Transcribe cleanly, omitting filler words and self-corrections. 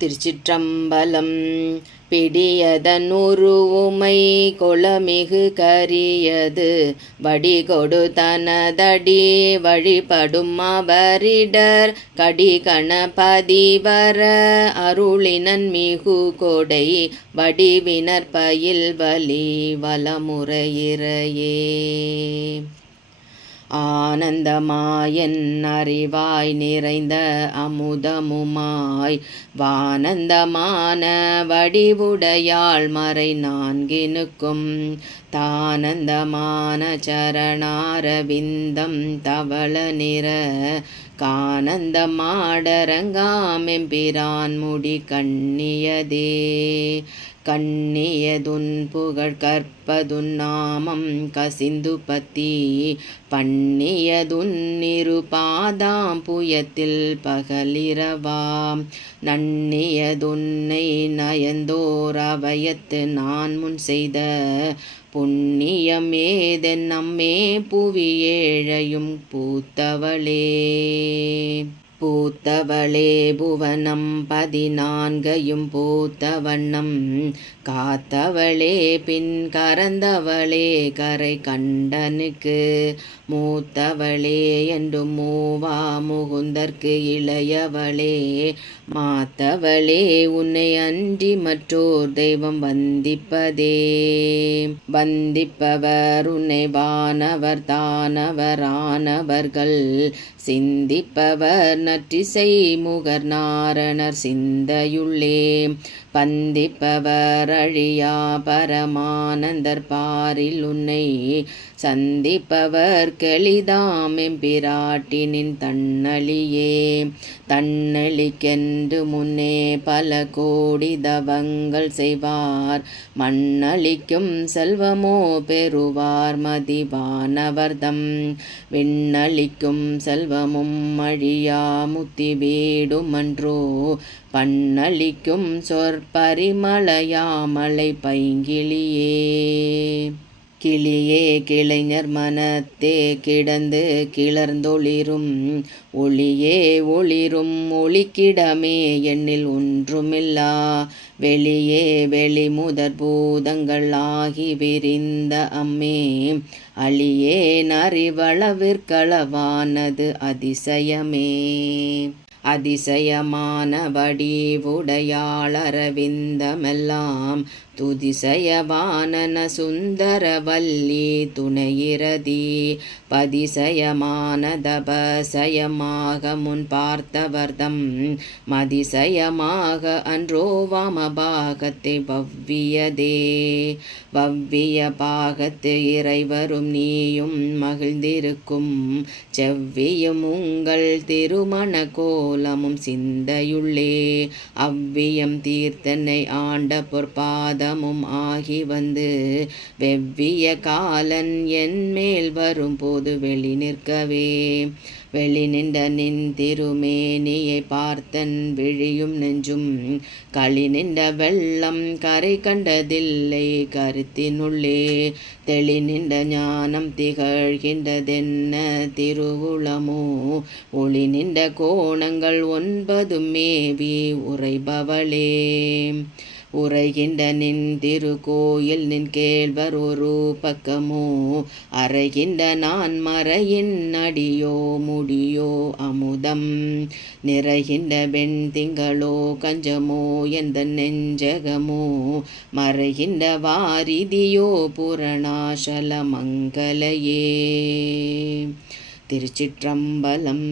திருச்சிற்றம்பலம். பிடியதனுருவுமை கொளமிகு கரியது வடிகொடு தனதடி வழிபடும் அவரிடர் கடி கணபதி வர அருளினன் மிகு கொடை வடிவினர் பயில் வலி வலமுறையிறையே. ஆனந்தமாயன் அறிவாய் நிறைந்த அமுதமுமாய் வானந்தமான வடிவுடையாள் மறை நான்கினுக்கும் தானந்தமான சரணாரவிந்தம் தவள நிற கானந்தமாடரங்காமெம்பிரான் முடி கண்ணியதே. கண்ணியதுன் புகழ் கற்பதுன் நாமம் கசிந்து பத்தி பண்ணியதுன் இருபாதாம் புயத்தில் பகலிரவாம் நன்னியதுன்னை நயந்தோர் அவயத்து நான் முன் செய்த புண்ணியமேதென் நம்மே புவி ஏழையும் பூத்தவளே. பூத்தவளே புவனம் 14 பூத்த வண்ணம் காத்தவளே பின் கரந்தவளே கரை கண்டனுக்கு மூத்தவளே என்று மூவா முகுந்தற்கு இளையவளே மாத்தவளே உன்னை அன்றி மற்றோர் தெய்வம் வந்திப்பதே. வந்திப்பவர் உன்னை வானவர் தானவரானவர்கள் சிந்திப்பவர் நற்றிசை முகர் நாரணர் சிந்தையுள்ளே பந்திப்பவர் அழியா பரமானந்தர் பாரில் உன்னை சந்திப்பவர் கெளிதாம் எம்பிராட்டினின் தன்னழியே. தன்னழிக்கென்று முன்னே பல கோடி தவங்கள் செய்வார் மண்ணளிக்கும் செல்வமோ பெறுவார் மதிவானவர்தம் விண்ணளிக்கும் செல்வமும் அழியா முத்தி வீடுமன்றோ பண்ணளிக்கும் சொற்பரிமளையாமலை பைங்கிளியே. கிளியே கிளைஞர் மனத்தே கிடந்து கிளர்ந்தொளிரும் ஒளியே ஒளிரும் ஒளிக்கிடமே எண்ணில் ஒன்றுமில்லா வெளியே வெளி முதற் பூதங்கள் ஆகி விரிந்த அம்மே அழியே நறிவளவிற்களவானது அதிசயமே. அதிசயமான வடிவுடையாளரவிந்தமெல்லாம் துதிசயவானன சுந்தரவல்லி துணையிரதி பதிசயமான தபசயமாக முன் பார்த்தவர்தம் மதிசயமாக அன்றோ வாமபாகத்தை வவ்வியதே. வவ்விய பாகத்து இறைவரும் நீயும் மகிழ்ந்திருக்கும் செவ்வியும் உங்கள் திருமண கோலமும் சிந்தையுள்ளே அவ்வியம் தீர்த்தனை ஆண்ட பொற்பாதமும் ஆகி வந்து வெவ்விய காலன் என் மேல் வரும்போது வெளி நிற்கவே. வெளி நின்ற நின் திருமேனியை பார்த்தன் விழியும் நெஞ்சும் களி நின்ற வெள்ளம் கரை கண்டதில்லை கருத்தினுள்ளே தெளி நின்ற ஞானம் திகழ்கின்றதென்ன திருவுளமோ ஒளி நின்ற கோணங்கள் 9 மேவி உரைபவளே. உரைகின்ற நின் திருக்கோயில் நின் கேள்வர் ஒரு பக்கமோ அறைகின்ற நான் மறையின் அடியோ முடியோ அமுதம் நிறைகின்ற வெண் திங்களோ கஞ்சமோ எந்த நெஞ்சகமோ மறைகின்ற வாரிதியோ புரணாசல மங்களையே. திருச்சிற்றம்பலம்.